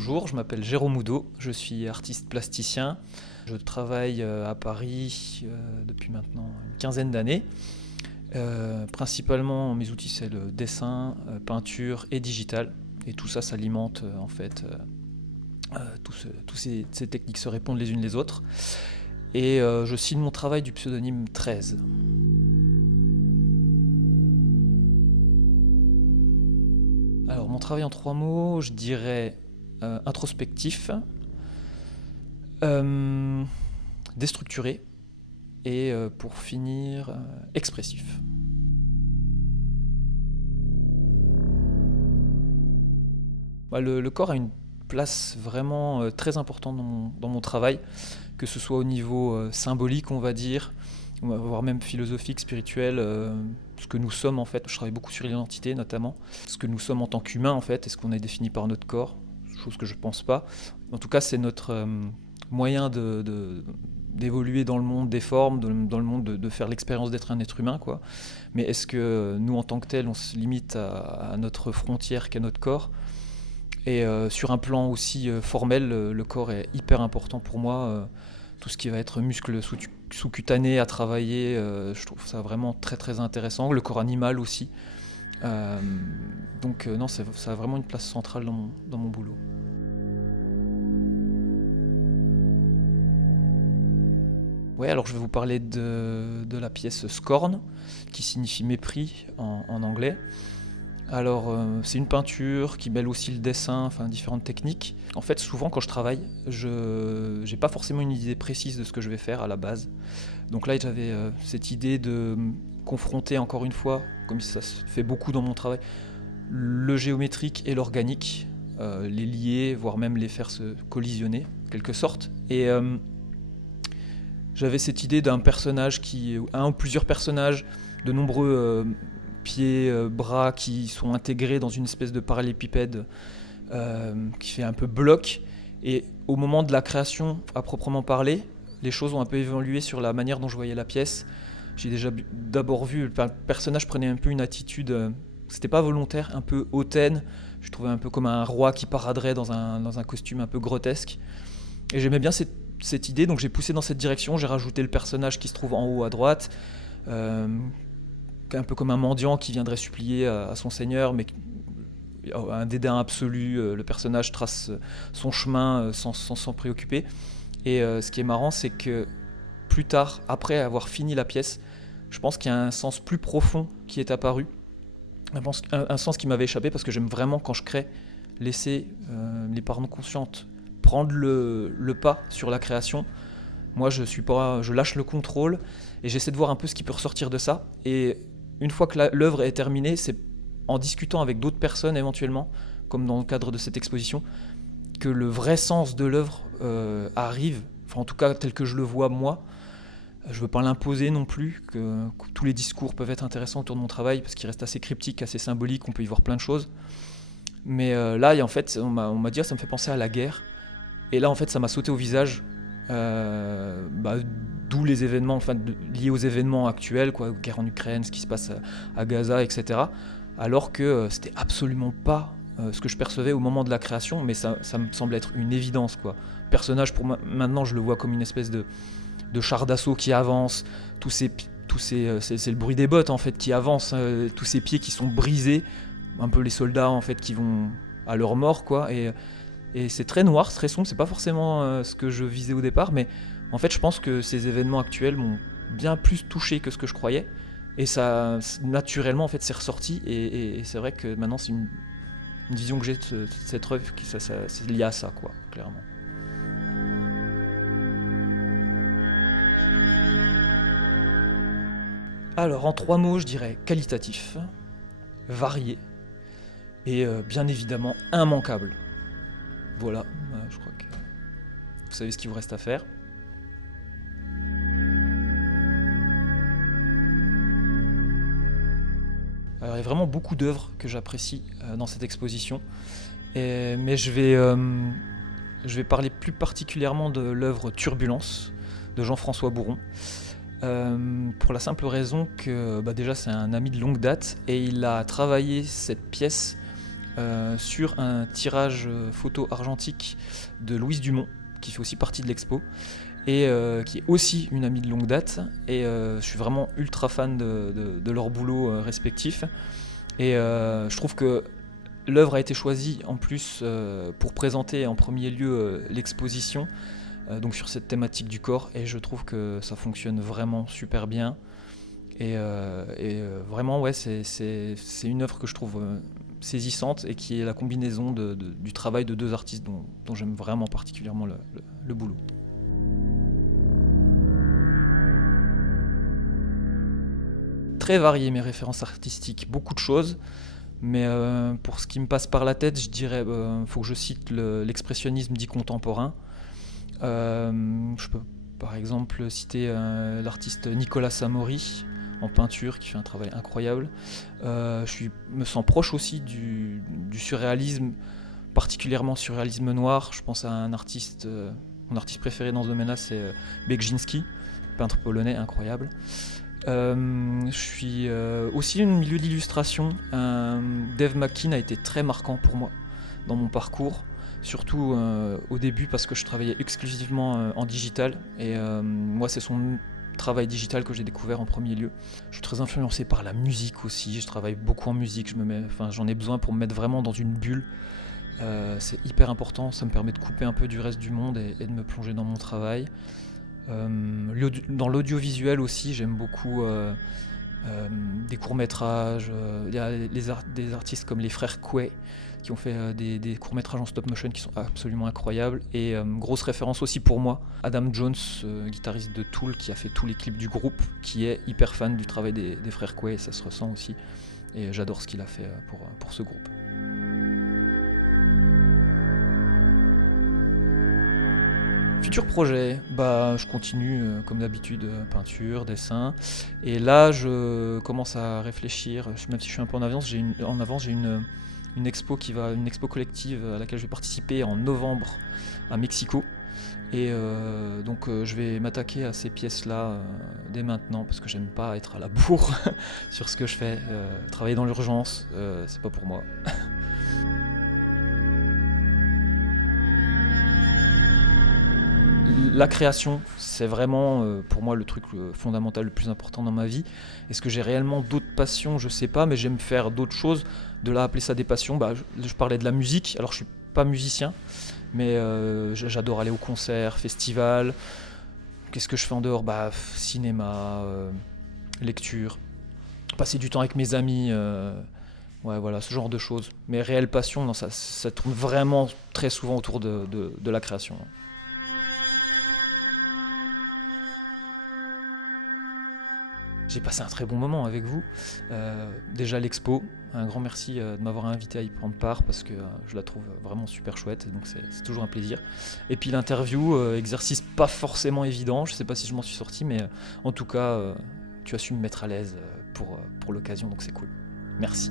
Bonjour, je m'appelle Jérôme Oudot, je suis artiste plasticien. Je travaille à Paris depuis maintenant une quinzaine d'années. Principalement, mes outils, c'est le dessin, peinture et digital. Et tout ça s'alimente ces techniques se répondent les unes les autres. Et je signe mon travail du pseudonyme 13. Alors, mon travail en 3 mots, je dirais introspectif, déstructuré et pour finir, expressif. Le corps a une place vraiment très importante dans mon travail, que ce soit au niveau symbolique, on va dire, voire même philosophique, spirituel, ce que nous sommes en fait. Je travaille beaucoup sur l'identité notamment, ce que nous sommes en tant qu'humains en fait, est-ce qu'on est défini par notre corps, chose que je pense pas. En tout cas, c'est notre moyen d'évoluer dans le monde des formes, dans le monde de faire l'expérience d'être un être humain, quoi. Mais est-ce que nous, en tant que tels, on se limite à notre frontière qu'est notre corps ? Et sur un plan aussi formel, le corps est hyper important pour moi. Tout ce qui va être muscles sous-cutanés à travailler, je trouve ça vraiment très très intéressant. Le corps animal aussi. Non, ça a vraiment une place centrale dans mon boulot. Ouais, alors je vais vous parler de la pièce Scorn, qui signifie mépris en anglais. Alors, c'est une peinture qui mêle aussi le dessin, enfin différentes techniques. En fait, souvent quand je travaille, je n'ai pas forcément une idée précise de ce que je vais faire à la base. Donc là, j'avais cette idée de confronter encore une fois, comme ça se fait beaucoup dans mon travail, le géométrique et l'organique, les lier, voire même les faire se collisionner, en quelque sorte. Et j'avais cette idée d'un personnage un ou plusieurs personnages, de nombreux pieds, bras qui sont intégrés dans une espèce de parallélépipède qui fait un peu bloc. Et au moment de la création, à proprement parler, les choses ont un peu évolué sur la manière dont je voyais la pièce. J'ai d'abord vu, le personnage prenait un peu une attitude, c'était pas volontaire, un peu hautaine. Je trouvais un peu comme un roi qui paraderait dans un costume un peu grotesque. Et j'aimais bien cette idée, donc j'ai poussé dans cette direction. J'ai rajouté le personnage qui se trouve en haut à droite, un peu comme un mendiant qui viendrait supplier à son seigneur, mais un dédain absolu. Le personnage trace son chemin sans s'en préoccuper. Et ce qui est marrant, c'est que plus tard, après avoir fini la pièce, je pense qu'il y a un sens plus profond qui est apparu. Un sens qui m'avait échappé, parce que j'aime vraiment, quand je crée, laisser les parents conscientes prendre le pas sur la création. Moi, je lâche le contrôle et j'essaie de voir un peu ce qui peut ressortir de ça. Et une fois que l'œuvre est terminée, c'est en discutant avec d'autres personnes éventuellement, comme dans le cadre de cette exposition, que le vrai sens de l'œuvre arrive, enfin en tout cas tel que je le vois moi. Je ne veux pas l'imposer non plus, que tous les discours peuvent être intéressants autour de mon travail, parce qu'il reste assez cryptique, assez symbolique, on peut y voir plein de choses. Mais là, en fait, on m'a dit, ça me fait penser à la guerre. Et là, en fait, ça m'a sauté au visage, d'où les événements, liés aux événements actuels, quoi, guerre en Ukraine, ce qui se passe à Gaza, etc. Alors que c'était absolument pas ce que je percevais au moment de la création, mais ça me semble être une évidence, quoi. Le personnage, maintenant, je le vois comme une espèce de char d'assaut qui avance, c'est le bruit des bottes en fait qui avance, tous ces pieds qui sont brisés, un peu les soldats en fait qui vont à leur mort, quoi. Et c'est très noir, très sombre, c'est pas forcément ce que je visais au départ, mais en fait je pense que ces événements actuels m'ont bien plus touché que ce que je croyais, et ça naturellement en fait c'est ressorti, et c'est vrai que maintenant c'est une vision que j'ai de cette œuvre, c'est lié à ça, quoi, clairement. Alors en 3 mots, je dirais qualitatif, varié et bien évidemment immanquable. Voilà, je crois que vous savez ce qu'il vous reste à faire. Alors, il y a vraiment beaucoup d'œuvres que j'apprécie dans cette exposition, mais je vais parler plus particulièrement de l'œuvre Turbulence de Jean-François Bouron. Pour la simple raison que déjà c'est un ami de longue date, et il a travaillé cette pièce sur un tirage photo argentique de Louise Dumont, qui fait aussi partie de l'expo, et qui est aussi une amie de longue date. Et je suis vraiment ultra fan de leur boulot respectif. Et je trouve que l'œuvre a été choisie en plus pour présenter en premier lieu l'exposition, donc sur cette thématique du corps, et je trouve que ça fonctionne vraiment super bien. Et vraiment, ouais, c'est une œuvre que je trouve saisissante et qui est la combinaison du travail de deux artistes dont j'aime vraiment particulièrement le boulot. Très varié mes références artistiques, beaucoup de choses, mais pour ce qui me passe par la tête, je dirais, faut que je cite l'expressionnisme dit contemporain. Je peux par exemple citer l'artiste Nicolas Samori en peinture qui fait un travail incroyable. Me sens proche aussi du surréalisme, particulièrement surréalisme noir. Je pense à un artiste, mon artiste préféré dans ce domaine-là, c'est Bekzinski, peintre polonais incroyable. Je suis aussi au milieu de l'illustration. Dave McKean a été très marquant pour moi dans mon parcours, surtout au début parce que je travaillais exclusivement en digital, et moi c'est son travail digital que j'ai découvert en premier lieu. Je suis très influencé par la musique aussi, je travaille beaucoup en musique, j'en ai besoin pour me mettre vraiment dans une bulle. C'est hyper important, ça me permet de couper un peu du reste du monde et de me plonger dans mon travail. Dans l'audiovisuel aussi, j'aime beaucoup des courts-métrages. Il y a des artistes comme les frères Quay qui ont fait des courts-métrages en stop-motion qui sont absolument incroyables. Et grosse référence aussi pour moi, Adam Jones, guitariste de Tool, qui a fait tous les clips du groupe, qui est hyper fan du travail des frères Quay, et ça se ressent aussi. Et j'adore ce qu'il a fait pour ce groupe. Futur projet, je continue comme d'habitude, peinture, dessin, et là je commence à réfléchir, même si je suis un peu en avance, j'ai une expo collective à laquelle je vais participer en novembre à Mexico, et donc je vais m'attaquer à ces pièces-là dès maintenant, parce que j'aime pas être à la bourre sur ce que je fais, travailler dans l'urgence, c'est pas pour moi. La création, c'est vraiment pour moi le truc fondamental, le plus important dans ma vie. Est-ce que j'ai réellement d'autres passions? Je sais pas, mais j'aime faire d'autres choses. De là à appeler ça des passions, je parlais de la musique. Alors je suis pas musicien, mais j'adore aller au concert, festival. Qu'est-ce que je fais en dehors? Cinéma, lecture, passer du temps avec mes amis. Ouais, voilà, ce genre de choses. Mais réelle passion, non, ça tourne vraiment très souvent autour de la création. J'ai passé un très bon moment avec vous. Déjà l'expo, un grand merci de m'avoir invité à y prendre part, parce que je la trouve vraiment super chouette, donc c'est toujours un plaisir. Et puis l'interview, exercice pas forcément évident, je sais pas si je m'en suis sorti, mais en tout cas tu as su me mettre à l'aise pour l'occasion, donc c'est cool. Merci.